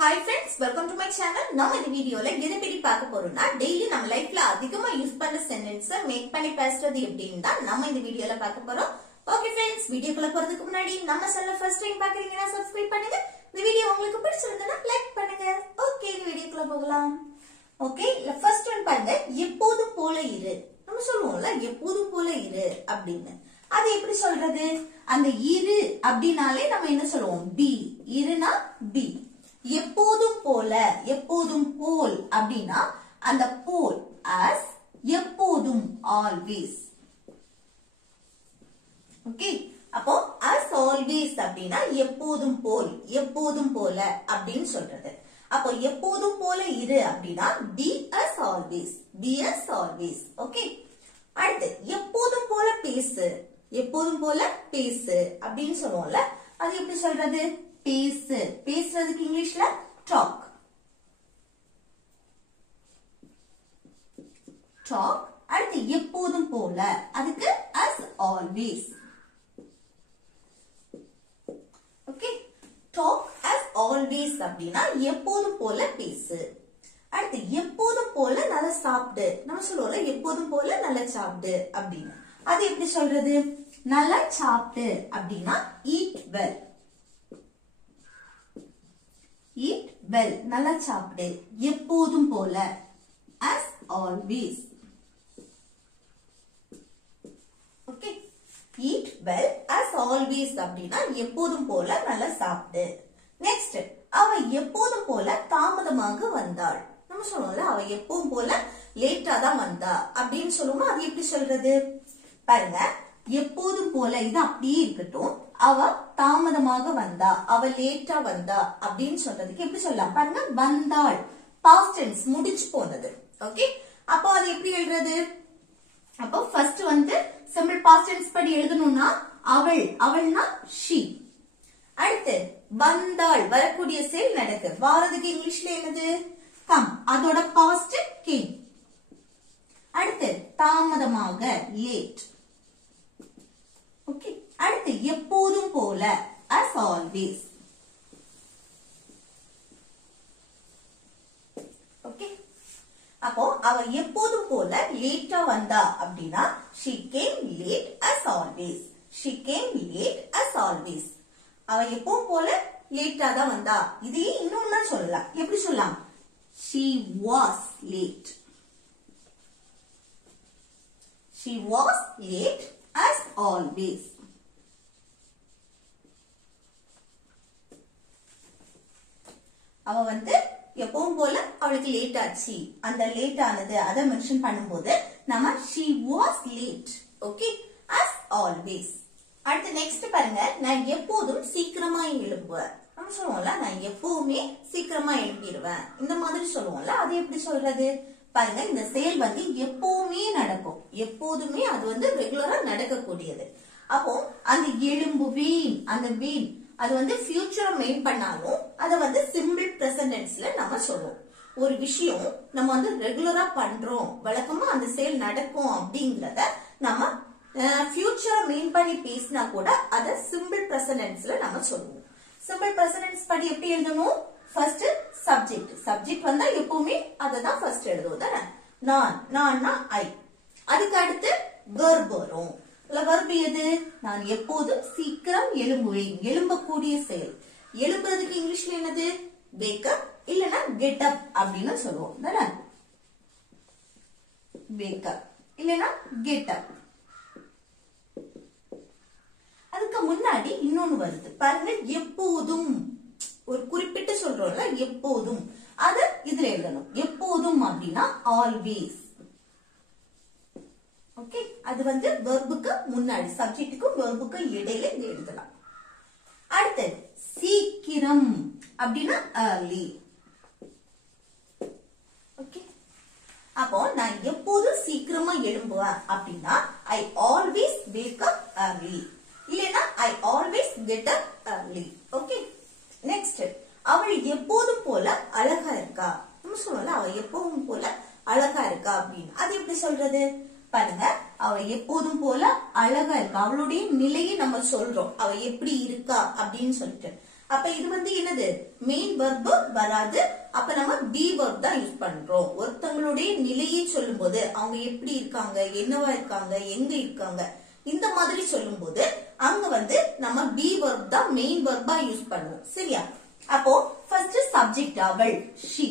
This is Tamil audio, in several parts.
Hi friends, welcome to my channel. நம்ம இந்த வீடியோல எதை பத்தி பார்க்க போறோம்னா டெய்லி நம்ம லைஃப்ல அதிகமா யூஸ் பண்ற சென்டென்ஸ் மேக் பண்ணி பேசுறது எப்படின்னு தான் நம்ம இந்த வீடியோல பார்க்க போறோம். ஓகே फ्रेंड्स, வீடியோக்குள்ள போறதுக்கு முன்னாடி நம்ம சேனலை ஃபர்ஸ்ட் டைம் பார்க்கறீங்கன்னா Subscribe பண்ணுங்க. இந்த வீடியோ உங்களுக்கு பிடிச்சிருந்தா லைக் பண்ணுங்க. ஓகே, வீடியோக்குள்ள போகலாம். ஓகே, ஃபர்ஸ்ட் ஒன் பாருங்க, எப்போதும் போல இரு. நம்ம சொல்லுவோம்ல எப்போதும் போல இரு அப்படின்னு. அது எப்படி சொல்றது? அந்த இரு அப்படினாலே நம்ம என்ன சொல்லுவோம்? பி. இருனா பி. எப்போதும் போல, எப்போதும் போல் அப்படின்னா அந்த போல் as எப்போதும் always. ஓகே, அப்போ as always அப்படின்னா எப்போதும் போல், எப்போதும் போல அப்படின்னு சொல்றது. அப்போ எப்போதும் போல இரு அப்படின்னா be as always, be as always. Okay, அடுத்து எப்போதும் போல பேசு, எப்போதும் போல பேசு அப்படின்னு சொல்லுவோம்ல, அது எப்படி சொல்றது? பேசு. பேசுறதுக்கு இங்கிலீஷ்ல டாக். டாக். அடுத்து எப்போதும் போல, அதுக்கு as always. Okay, talk as always அப்படின்னா எப்போதும் போல பேசு. அடுத்து எப்போதும் போல நல்லா சாப்பிடு. நம்ம சொல்லுவோம்ல எப்போதும் போல நல்லா சாப்பிடு அப்படின்னு. அது எப்படி சொல்றது? நல்லா சாப்பிடு அப்படின்னா eat well. eat well, நல்லா சாப்பிடு. எப்போதும் போல as always. Okay, eat well as always அப்படின்னா எப்போதும் போல நல்லா சாப்பிடு. நெக்ஸ்ட், அவ எப்போதும் போல தாமதமாக வந்தாள். நம்ம சொல்லுவோம்ல அவ எப்பவும் போல லேட்டா தான் வந்தா அப்படின்னு சொல்லுவோம். அது எப்படி சொல்றது? பாருங்க, எப்போதும் போல இது அப்படியே இருக்கட்டும், அவ தாமதமாக வந்தா, அவ லேட்டா வந்தா அப்படின்னு சொல்றதுக்கு எப்படி சொல்லலாம்? பாருங்க, வந்தாள் past tense, முடிச்சு போனது. ஓகே, அப்போ அது எப்படி எழுதுறது? அப்போ ஃபர்ஸ்ட் வந்து சிம்பிள் பாஸ்ட் டென்ஸ் படி எழுதணும்னா அவள், அவள்னா she. அடுத்து வந்தாள், வரக்கூடிய செயல் நடக்கு. வாரதுக்கு இங்கிலீஷ்ல என்னது? come. அதோட பாஸ்ட் came. அடுத்து தாமதமாக late. ஓகே, அடுத்து எப்போதும் போல as always. ஓகே, அப்போ அவ எப்போதும் போல லேட்டா வந்தா அப்படின்னா she came late as always. she came late as always. அவ எப்பவும் போல லேட்டா தான் வந்தா. இதையே இன்னொன்னா சொல்லலாம். எப்படி சொல்லலாம்? she was late. she was late as always. அவ வந்து எப்பவும் போல அவளுக்கு லேட் ஆச்சு. அந்த லேட் ஆனது அதை மென்ஷன் பண்ணும்போது நம்ம she was late. Okay, as always. அடுத்து நெக்ஸ்ட் பாருங்க, நான் எப்போதும் சீக்கிரமா எழும்புவேன். நம்ம சொல்லுவோம்ல நான் எப்பவுமே சீக்கிரமா எழும்பிடுவேன், இந்த மாதிரி சொல்லுவோம்ல, அது எப்படி சொல்றது? பாருங்க, இந்த செயல் வந்து எப்பவுமே நடக்கும். எப்போதுமே அது வந்து ரெகுலரா நடக்கக்கூடியது. அப்போ அந்த எழும்புவேன், அந்த வேன் அது வந்து ஃபியூச்சரை மெயின் பண்ணாலும் அதை வந்து சிம்பிள் பிரசன்ட் டென்ஸ்ல நம்ம சொல்லுவோம். ஒரு விஷயம் நம்ம வந்து ரெகுலரா பண்றோம், வழக்கமா அந்த செயல் நடக்கும் அப்படிங்கறத நம்ம ஃபியூச்சரை மெயின் பண்ணி பேசினா கூட அதை சிம்பிள் பிரசன்ட் டென்ஸ்ல நம்ம சொல்லுவோம். சிம்பிள் பிரசன்ட் டென்ஸ் படி எப்படி எழுதணும்? First subject. சப்ஜெக்ட் வந்தா எப்பவுமே அதை தான் ஃபர்ஸ்ட் எழுதுவோம் தானே. நான், நான்னா ஐ. அதுக்கு அடுத்து வெர்ப் வரும். வெர்ப் எது? நான் எப்போதும் சீக்கிரம் எழும்புவேன். எழும்பக்கூடிய செயல். எழும்புறதுக்கு இங்கிலீஷ்ல என்னது? wake up இல்லனா get up அப்படின்னு சொல்லுவோம் தானே. wake up இல்லனா get up. அதுக்கு முன்னாடி இன்னொன்னு வருது பாருங்க, எப்போதும். ஒரு குறிப்பிட்டு சொல்றோம்ல எப்போதும், அது இதுல எழுதணும். எப்போதும் அப்படின்னா always. ஓகே, அது வந்து வெர்புக்கு முன்னாடி, சப்ஜெக்ட்டுக்கும் வெர்புக்கு இடையில இது எழுதலாம். அடுத்து சீக்கிரம் அப்படின்னா early. ஓகே, அப்போ நான் எப்போதும் சீக்கிரமா எழும்புவேன் அப்படின்னா I always wake up early. இல்லனா I always get up early. Okay, next, அவள் எப்போதும் போல அழகா இருக்கா. நம்ம சொல்லுவோம்ல அவ எப்பவும் போல அழகா இருக்கா அப்படின்னு. அது எப்படி சொல்றது? பாருங்க, அவ எப்போதும் போல அழகா இருக்கா. அவளுடைய நிலையை நம்ம சொல்றோம், அவ எப்படி இருக்கா அப்படின்னு சொல்லிட்டு. அப்ப இது வந்து என்னது மெயின் verb வராது. அப்ப நம்ம be verb தான் யூஸ் பண்றோம். ஒருத்தங்களுடைய நிலையை சொல்லும்போது அவங்க எப்படி இருக்காங்க, என்னவா இருக்காங்க, எங்க இருக்காங்க இந்த மாதிரி சொல்லும்போது அங்க வந்து நம்ம be verb தான் மெயின் verb யூஸ் பண்ணுவோம். சரியா? அப்போ ஃபர்ஸ்ட் சப்ஜெக்ட் அவள் she.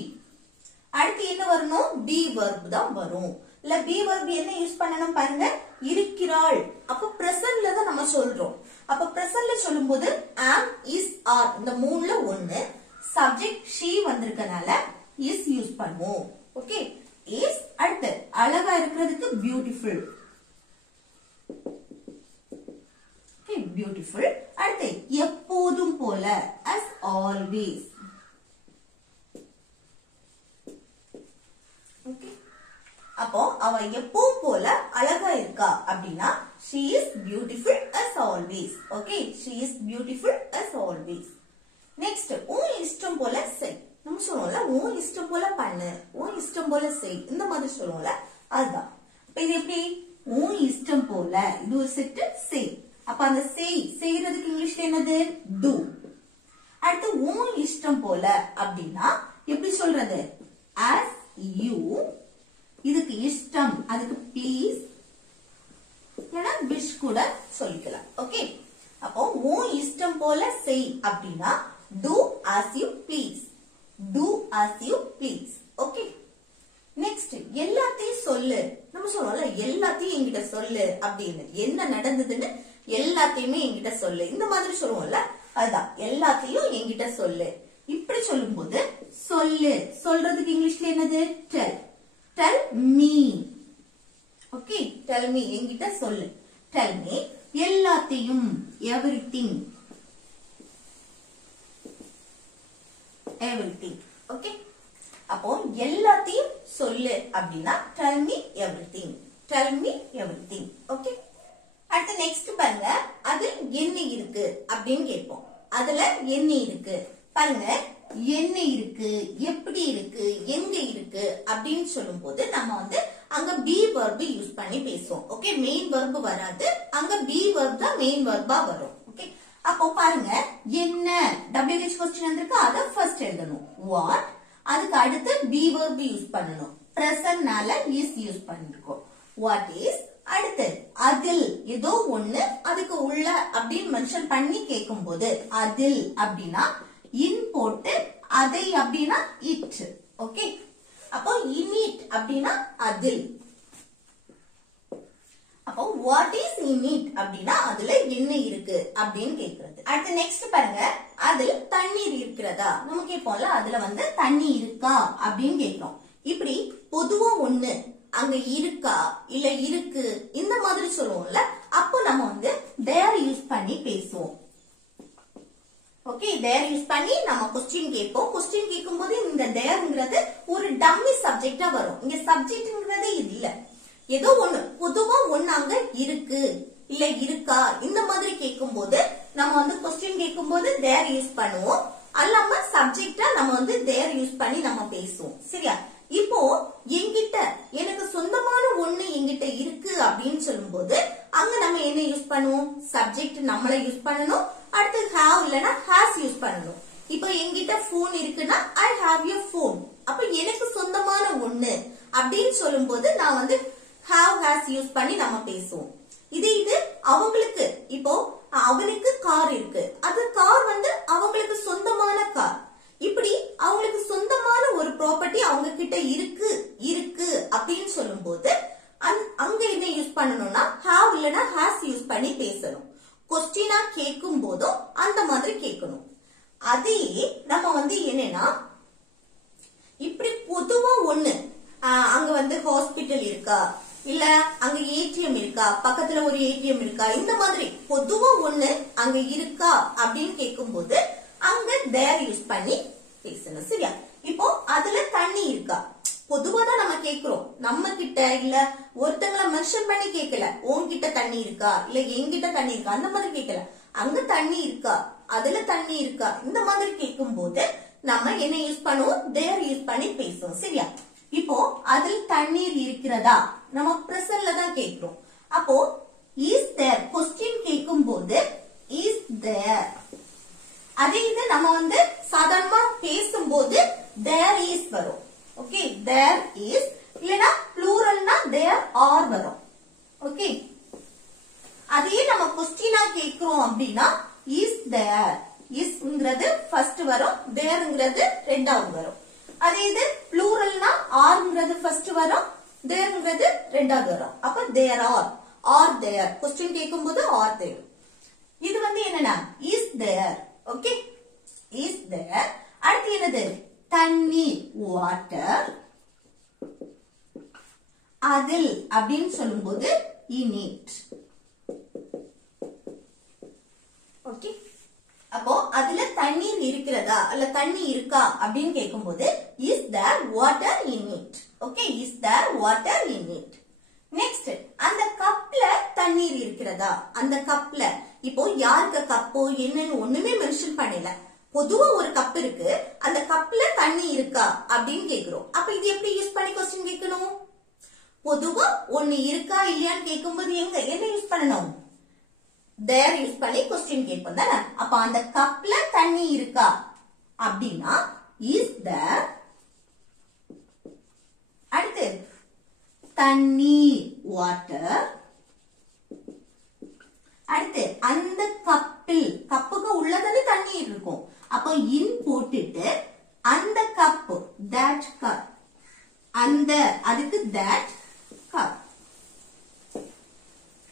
அடுத்து என்ன வரணும் be verb தான் வரும். இல்ல be verb என்ன யூஸ் பண்ணணும் பாருங்க இருக்கிறாள். அப்ப பிரசன்ட்ல தான் நம்ம சொல்றோம். அப்ப பிரசன்ட்ல சொல்லும்போது am is are இந்த மூணுல ஒண்ணு சப்ஜெக்ட் she வந்திருக்கனால is யூஸ் பண்ணுவோம். Okay is. அடுத்து அழகா இருக்கிறதுக்கு beautiful. Okay beautiful. அடுத்து எப்போதும் போல as always. ஓகே அப்போ அவ எப்பவும் போல அழகா இருக்கா அப்படின்னா she is beautiful as always. Okay, she is beautiful as always. Next, உன் இஷ்டம் போல செய். நம்ம சொல்லுவோம்ல உன் இஷ்டம் போல பண்ணு, உன் இஷ்டம் போல செய், இந்த மாதிரி சொல்லுவோம்ல அதுதான். இப்ப இது எப்படி உன் இஷ்டம் போல இது ஒரு செட் செய். அப்ப அந்த செய்யறதுக்கு இங்கிலீஷ்ல என்னது do. அடுத்து உன் இஷ்டம் போல அப்படின்னா எப்படி சொல்றது as you. இதுக்கு இஷ்டம் அதுக்கு ப்ளீஸ் இல்லனா விஷ் கூட சொல்லிக்கலாம். ஓகே அப்போ உன் இஷ்டம் போல செய் அப்படின்னா do as you please. Do as you please. Okay next எல்லாத்தையும் சொல்லு. நம்ம சொல்றோம்ல எல்லாத்தையும் என்கிட்ட சொல்லு அப்படின்னு. என்ன நடந்ததுன்னு எல்லாத்தையுமே என்கிட்ட சொல்லு இந்த மாதிரி சொல்லுவோம்ல அதுதான் எல்லாத்தையும் என்கிட்ட சொல்லு. இப்படி சொல்லும்போது சொல்லு சொல்றதுக்கு இங்கிலீஷ்ல என்னது tell. Tell me. Okay, tell me என்கிட்ட சொல்லு. Tell me எல்லாத்தையும் everything. Everything. Okay. அப்போ எல்லாத்தையும் சொல்லு அப்படின்னா tell me everything. Tell me everything. Okay. அடுத்து நெக்ஸ்ட் பாருங்க அது என்ன இருக்கு அப்படின்னு கேட்போம். அதுல என்ன இருக்கு பாருங்க என்ன இருக்கு எப்படி இருக்கு எங்க இருக்கு அப்படின்னு சொல்லும் போது நம்ம வந்து அங்க be verb யூஸ் பண்ணி பேசுவோம். ஓகே மெயின் verb வராது. அங்க be verb தான் மெயின் verb வரும். ஓகே அப்போ பாருங்க என்ன WH क्वेश्चन வந்திருக்கு அத ஃபர்ஸ்ட் எழுதணும். what அதுக்கு அடுத்து be verb யூஸ் பண்ணனும். presentனால is யூஸ் பண்ணிருக்கோம். what is அடுத்து அதில் ஏதோ ஒண்ணு அதுக்கு உள்ள அப்படின்னு மென்ஷன் பண்ணி கேட்கும்போது அதில் அப்படின்னா இன் போட்டு அதை அப்படின்னா இட். ஓகே அப்போ இன் இட் அப்படின்னா அதில். அப்போ வாட் இஸ் இன் இட் அப்படின்னா அதுல என்ன இருக்கு அப்படின்னு கேக்குறது. அடுத்து நெக்ஸ்ட் பாருங்க அதில் தண்ணீர் இருக்கிறதா நம்ம கேட்போம்ல அதுல வந்து தண்ணி இருக்கா அப்படின்னு கேட்கிறோம். இப்படி பொதுவா ஒண்ணு அங்க இருக்கா இல்ல இருக்கு இந்த மாதிரி சொல்லுவோம்ல அப்போ நம்ம வந்து தேர் யூஸ் பண்ணி பேசுவோம். ஓகே தேர் யூஸ் பண்ணி நம்ம क्वेश्चन கேட்போம். क्वेश्चन கேட்கும்போது இந்த தேர்ங்கிறது ஒரு டம்மி சப்ஜெக்டா வரும். இங்க சப்ஜெக்ட்ங்கிறதே இல்ல ஏதோ ஒண்ணு பொதுவா ஒண்ணு அங்க இருக்கு இல்ல இருக்கா இந்த மாதிரி கேட்கும்போது நம்ம வந்து क्वेश्चन கேட்கும்போது தேர் யூஸ் பண்ணுவோம். அல்லாம சப்ஜெக்டா நம்ம வந்து தேர் யூஸ் பண்ணி நம்ம பேசுவோம். சரியா? இப்போ என்கிட்ட எனக்கு சொந்தமான ஒண்ணு என்கிட்ட இருக்கு அப்படின்னு சொல்லும்போது அங்க நம்ம என்ன யூஸ் பண்ணுவோம் சப்ஜெக்ட் நம்மள யூஸ் பண்ணணும். அடுத்து have இல்லனா has யூஸ் பண்ணணும். இப்போ என்கிட்ட போன் இருக்குன்னா I have a phone. அப்ப எனக்கு சொந்தமான ஒண்ணு அப்படின்னு சொல்லும்போது நான் வந்து have has யூஸ் பண்ணி நம்ம பேசுவோம். இது அவங்களுக்கு இப்போ அவனுக்கு கார் இருக்கு அது கார் வந்து அவங்களுக்கு சொந்தமான கார். இப்படி அவங்களுக்கு சொந்தமான ஒரு ப்ராப்பர்ட்டி அவங்க கிட்ட இருக்கு அப்படின்னு சொல்லும்போது அங்க என்ன யூஸ் பண்ணணும்னா have இல்லனா has யூஸ் பண்ணி பேசணும். क्वेश्चना கேட்கும் போதும் அந்த மாதிரி கேட்கணும். அதே நம்ம வந்து என்னன்னா இப்படி பொதுவா ஒண்ணு அங்க வந்து ஹாஸ்பிடல் இருக்கா இல்ல அங்க ஏடிஎம் இருக்கா பக்கத்துல ஒரு ஏடிஎம் இருக்கா இந்த மாதிரி பொதுவா ஒண்ணு அங்க இருக்கா அப்படின்னு கேட்கும்போது அங்க தேர் யூஸ் பண்ணி பேசணும். சரியா? இப்போ அதுல தண்ணி இருக்கா பொதுவா தான் நம்ம கேக்குறோம். நம்ம கிட்ட இல்ல ஒருத்தங்கள மென்ஷன் பண்ணி கேட்கல உன்கிட்ட தண்ணி இருக்கா இல்ல என்கிட்ட தண்ணி இருக்கா அந்த மாதிரி கேட்கல. அங்க தண்ணி இருக்கா அதுல தண்ணி இருக்கா இந்த மாதிரி கேட்கும் போது நம்ம என்ன யூஸ் பண்ணுவோம் தேர் யூஸ் பண்ணி பேசுவோம். சரியா? இப்போ அதில் தண்ணீர் இருக்கிறதா நம்ம பிரசன்ட்ல தான் கேக்குறோம். அப்போ இஸ் தேர் क्वेश्चन கேட்கும் போது இஸ் தேர் அதே இது நம்ம வந்து சாதாரணமா பேசும்போது there is வரும். ஓகே, there is இல்லனா ப்ளூரல்னா there are வரும். ஓகே, அதே நம்ம क्वेश्चनா கேக்குறோம் அப்படினா is there, isங்கிறது ஃபர்ஸ்ட் வரும், thereங்கிறது ரெண்டாவது வரும். அதே இது ப்ளூரல்னா areங்கிறது ஃபர்ஸ்ட் வரும், thereங்கிறது ரெண்டாவது வரும். அப்ப there are there क्वेश्चन கேக்கும்போது are there. இது வந்து என்னன்னா is there. Okay, is there. அடுத்து என்னது தண்ணீர் water, அதில் அப்படின்னு சொல்லும்போது in it. ஓகே, அப்போ அதுல தண்ணீர் இருக்கிறதா அல்ல தண்ணி இருக்கா அப்படின்னு கேட்கும்போது is there water in it. Okay, is there water in it. Next அந்த கப்ல தண்ணீர் இருக்கிறதா, அந்த கப்ல இப்போ யாருக்கு கப்போ என்னன்னு ஒண்ணுமே மென்ஷன் பண்ணல, பொதுவா ஒரு கப் இருக்கு, அந்த கப்ல தண்ணி இருக்கா அப்படின்னு கேக்குறோம். அப்ப இது எப்படி யூஸ் பண்ணி क्वेश्चन கேட்கணும்? பொதுவா ஒண்ணு இருக்கா இல்லையான்னு கேட்கும்போது என்ன யூஸ் பண்ணணும்? there யூஸ் பண்ணி क्वेश्चन கேட்போம் தானே. அப்ப அந்த கப்ல தண்ணி இருக்கா அப்படின்னா is there. அடுத்து தண்ணீர் water. அடுத்து அந்த கப்பில், கப்புக்கு உள்ளதானே தண்ணீர் இருக்கும், அப்போ இன் போட்டுட்டு அந்த கப் that cup, அந்த அதுக்கு that cup.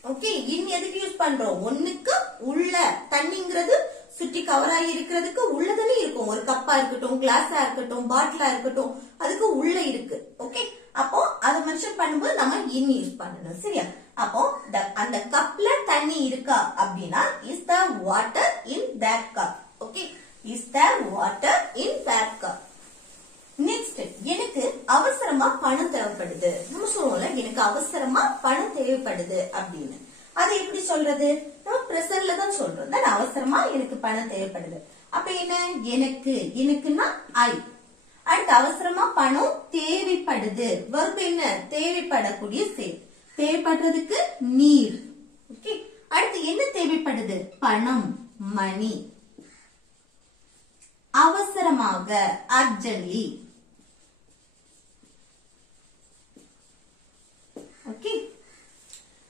ஓகே, இன் எதுக்கு யூஸ் பண்றோம்? ஒண்ணுக்கு உள்ள தண்ணிங்கிறது சுற்றி கவர் ஆகி இருக்கிறதுக்கு உள்ளதானே இருக்கும், ஒரு கப்பா இருக்கட்டும், கிளாஸா இருக்கட்டும், பாட்டிலா இருக்கட்டும், அதுக்கு உள்ள இருக்கு. ஓகே, அப்போ அதை மென்ஷன் பண்ணும்போது நம்ம இன் யூஸ் பண்ணணும். சரியா? அப்போ அந்த கப்ல தண்ணி இருக்கா அப்படின்னா is there water in that cup. Okay, is there water in that cup. Next எனக்கு அவசரமா பணம் தேவைப்படுது. நம்ம சொல்லுவோம்ல எனக்கு அவசரமா பணம் தேவைப்படுது அப்படின்னு. அது எப்படி சொல்றது? நம்ம பிரசன்ட்ல தான் சொல்றோம். நான் அவசரமா எனக்கு பணம் தேவைப்படுது. அப்ப என்ன? எனக்கு, எனக்குன்னா ஐ. அடுத்து அவசரமா பணம் தேவைப்படுது. வெர்ப் என்ன? தேவைப்படக்கூடிய செயல். தேவைப்படுறதுக்கு நீர். ஓகே, அடுத்து என்ன தேவைப்படுது? பணம், மணி. அவசரமாக, அர்ஜென்ட்லி. ஓகே,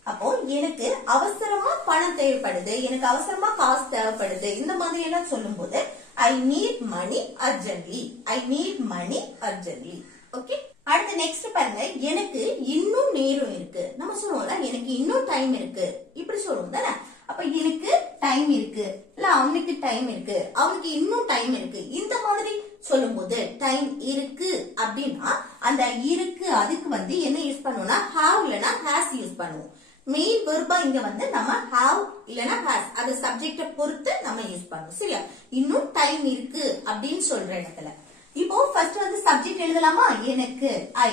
அப்போ எனக்கு அவசரமா பணம் தேவைப்படுது, எனக்கு அவசரமா காசு தேவைப்படுது, இந்த மாதிரி எல்லாம் சொல்லும் போது I need money urgently, I need money urgently. Okay, அடுத்து நெக்ஸ்ட் பாருங்க, எனக்கு இன்னும் நேரம் இருக்கு. நம்ம சொல்லுவோம்ல எனக்கு இன்னும் டைம் இருக்கு, இப்படி சொல்லுவோம் தானே. அப்ப எனக்கு டைம் இருக்கு, இல்ல அவனுக்கு டைம் இருக்கு, அவனுக்கு இன்னும் டைம் இருக்கு, இந்த மாதிரி சொல்லும் போது டைம் இருக்கு அப்படின்னா அந்த இருக்கு அதுக்கு வந்து என்ன யூஸ் பண்ணுவோம்னா have இல்லனா has யூஸ் பண்ணுவோம். மெயின் வெர்பா இங்க வந்து நம்ம have இல்லனா has, அது சப்ஜெக்ட பொறுத்து நம்ம யூஸ் பண்ணுவோம். சரியா? இன்னும் டைம் இருக்கு அப்படின்னு சொல்ற இடத்துல இப்போ ஃபர்ஸ்ட் வந்து சப்ஜெக்ட் எழுதலாமா? எனக்கு ஐ.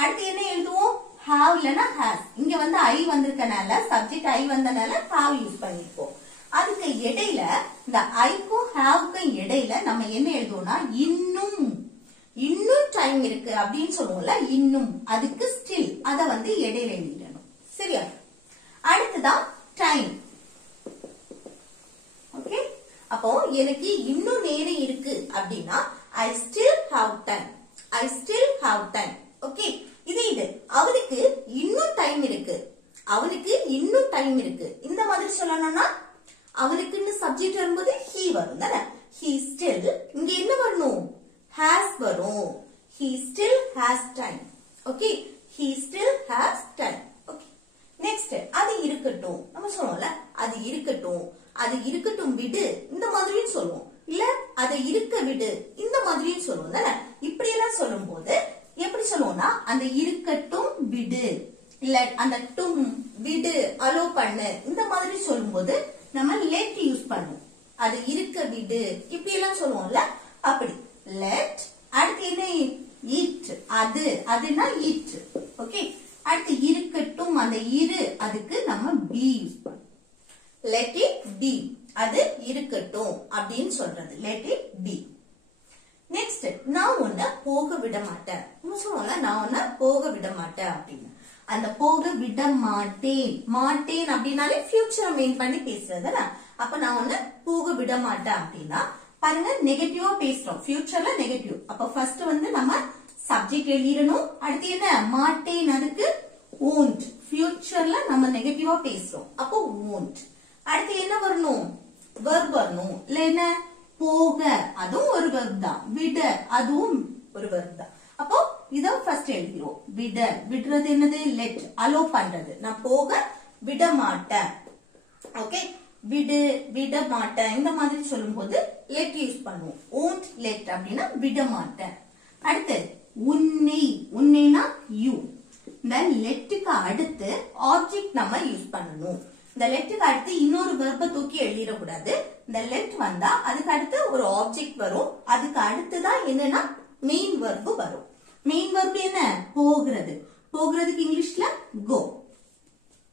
அடுத்து என்ன எழுதுவோம்? have இல்லனா has. இங்க வந்து ஐ வந்திருக்கனால சப்ஜெக்ட் ஐ வந்தனால have யூஸ் பண்ணிருப்போம். அதுக்கு இடையில இந்த ஐக்கும் ஹாவ்க்கும் இடையில நம்ம என்ன எழுதுவோம்னா இன்னும், இன்னும் டைம் இருக்கு அப்படின்னு சொல்லுவோம்ல, இன்னும், அதுக்கு ஸ்டில், அத வந்து இடையில எழுதிடணும். சரியா? அடுத்துதான் டைம். ஓகே, அப்போ எனக்கு இன்னும் நேரம் இருக்கு அப்படின்னா I still have time, I still have time. Okay, இது அவனுக்கு இன்னும் டைம் இருக்கு, அவனுக்கு இன்னும் டைம் இருக்கு, இந்த மாதிரி சொல்லணும்னா அவனுக்குன்னு சப்ஜெக்ட் வரும்போது he வரும் தானே. he still, இங்க என்ன வரணும்? has வரும். he still has time. Okay, he still has time. Okay, next அது இருக்கட்டும். நம்ம சொல்லுவோம்ல அது இருக்கட்டும், அது இருக்கட்டும் விடு, இந்த மாதிரியும் சொல்லுவோம். இல்ல அதை இருக்க விடு, இந்த மாதிரியும் சொல்லுவோம் தானே. இப்படி எல்லாம் சொல்லும் போது எப்படி சொல்லுவோம்னா அந்த இருக்கட்டும் விடு, இல்ல அந்த டும் விடு, அலோ பண்ணு, இந்த மாதிரி சொல்லும் போது நம்ம let யூஸ் பண்ணுவோம். அது இருக்க விடு, இப்படி எல்லாம் சொல்லுவோம்ல, அப்படி let. அடுத்து என்ன? it, அது, அதுனா it. ஓகே, அடுத்து இருக்கட்டும், அந்த இரு அதுக்கு நம்ம be யூஸ் பண்ணுவோம். let it be, அது இருக்கட்டும் அப்படின்னு சொல்றது let it be. நெக்ஸ்ட் நான் உன்னை போக விட மாட்டேன். நம்ம சொல்லுவோம்ல நான் உன்னை போக விட மாட்டேன் அப்படின்னு. அந்த போக விட மாட்டேன், மாட்டேன் அப்படின்னாலே ஃபியூச்சர் மீன் பண்ணி பேசுறதுல. அப்ப நான் உன்னை போக விட மாட்டேன் அப்படின்னா பாருங்க நெகட்டிவா பேசுறோம். ஃபியூச்சர்ல நெகட்டிவ். அப்ப ஃபர்ஸ்ட் வந்து நம்ம சப்ஜெக்ட் எழுதிடணும். அடுத்து என்ன மாட்டேன் அதுக்கு won't. ஃபியூச்சர்ல நம்ம நெகட்டிவா பேசுறோம். அப்போ won't. அடுத்து என்ன வரணும் verb வரணும். இல்ல என்ன போக அதுவும் ஒரு verb தான். விட அதுவும் ஒரு verb தான். அப்போ இத ஃபர்ஸ்ட் எழுதிரோம். விட விடுறது என்னது let allow பண்றது. நான் போக விட மாட்டேன். ஓகே விடு விட மாட்டேன் இந்த மாதிரி சொல்லும்போது let யூஸ் பண்ணுவோம். won't let அப்படின்னா விட மாட்டேன். அடுத்து உன்னை உன்னைனா you. இந்த letக்கு அடுத்து ஆப்ஜெக்ட் நம்ம யூஸ் பண்ணணும். இந்த letக்கு அடுத்து இன்னொரு verb தூக்கி எழுதிட கூடாது. இந்த let வந்தா அதுக்கு அடுத்து ஒரு ஆப்ஜெக்ட் வரும். அதுக்கு அடுத்துதான் என்னன்னா மெயின் verb வரும். மெயின் verb என்ன போகிறது. போகிறதுக்கு இங்கிலீஷ்ல go.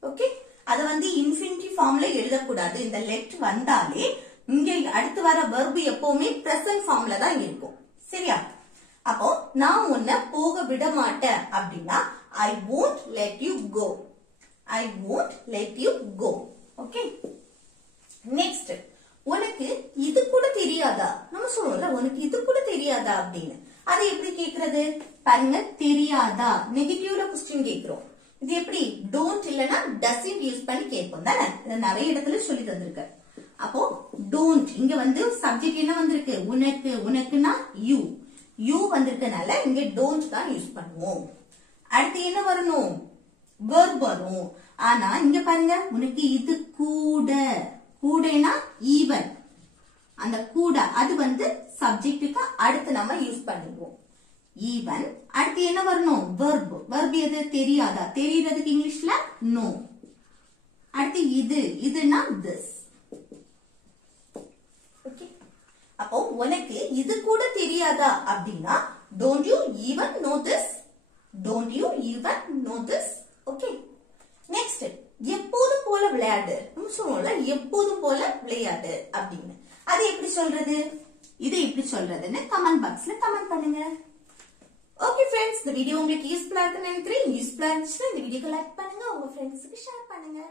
ஓகே அத வந்து இன்ஃபினிட்டிவ் ஃபார்ம்ல எழுதக்கூடாது. இந்த let வந்தாலே இங்க அடுத்து வர verb எப்பவுமே present ஃபார்ம்ல தான் இருக்கும். சரியா? அப்போ நான் உன்னை போக விட மாட்டேன் அப்படின்னா I won't let you go. I won't let you go. Okay next உனக்கு இது கூட தெரியாதா? நம்ம சொல்றோம்ல உனக்கு இது கூட தெரியாதா அப்படின்னு. அது எப்படி கேக்குறது பாருங்க. தெரியாதா நெகட்டிவ்ல क्वेश्चन கேக்குறோம். இது எப்படி don't இல்லனா doesn't யூஸ் பண்ணி கேட்போம் தானே. இத நிறைய இடத்துல சொல்லி தந்திருக்க. அப்போ don't இங்க வந்து சப்ஜெக்ட் என்ன வந்திருக்கு உனக்கு. உனக்குனா you. you வந்திருக்கனால இங்க don't தான் யூஸ் பண்ணுவோம். அடுத்து என்ன வரணும் verb வரும். ஆனா இங்க பாருங்க உனக்கு இது கூட. கூடனா even. அந்த கூட அது வந்து சப்ஜெக்ட்டுக்கு அடுத்து நம்ம யூஸ் பண்ணிடுவோம். even அடுத்து என்ன வரணும் verb. verb எது தெரியாதா. தெரியறதுக்கு இங்கிலீஷ்ல no. அடுத்து இது இதுனா this. ஓகே அப்போ உனக்கு இது கூட தெரியாதா அப்படின்னா don't you even know this. don't you even know this. Okay next எப்போதும் போல விளையாடு. நம்ம சொல்றோம்ல எப்போதும் போல விளையாடு அப்படின்னு. அது எப்படி சொல்றது இது எப்படி சொல்றதுன்னு கமெண்ட் பாக்ஸ்ல கமெண்ட் பண்ணுங்க. ஓகே फ्रेंड्स இந்த வீடியோ உங்களுக்கு யூஸ்ஃபுல்லா இருக்குன்னு நினைக்கிறேன். யூஸ்ஃபுல்லா இருந்துச்சுன்னா இந்த வீடியோக்கு லைக் பண்ணுங்க. உங்க ஃப்ரெண்ட்ஸ்க்கு ஷேர் பண்ணுங்க.